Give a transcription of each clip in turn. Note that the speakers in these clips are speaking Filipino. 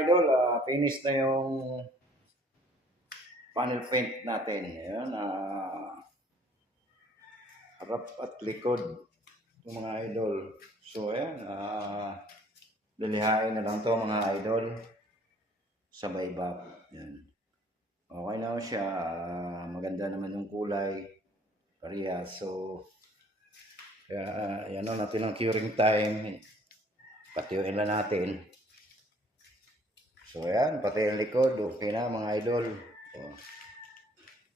idol, finish na yung panel paint natin. Ayan, harap at likod ng mga idol. So ayan, lilihain na lang to mga idol. Sabay bab. Ayan. Okay na siya. Maganda naman yung kulay. Parehas. So, kaya yan natin ang curing time. Pati yung ilan natin. So ayan, pati yung likod. Okay na mga idol.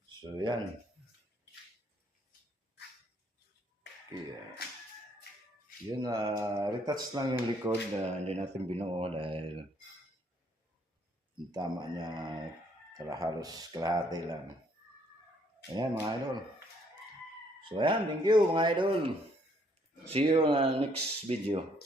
So yan. Yeah. Yun, retouch lang yung likod. Hindi natin binuo dahil yung tama niya halos kalahati lang. Ayan mga idol. So ayan, thank you mga idol. See you on the next video.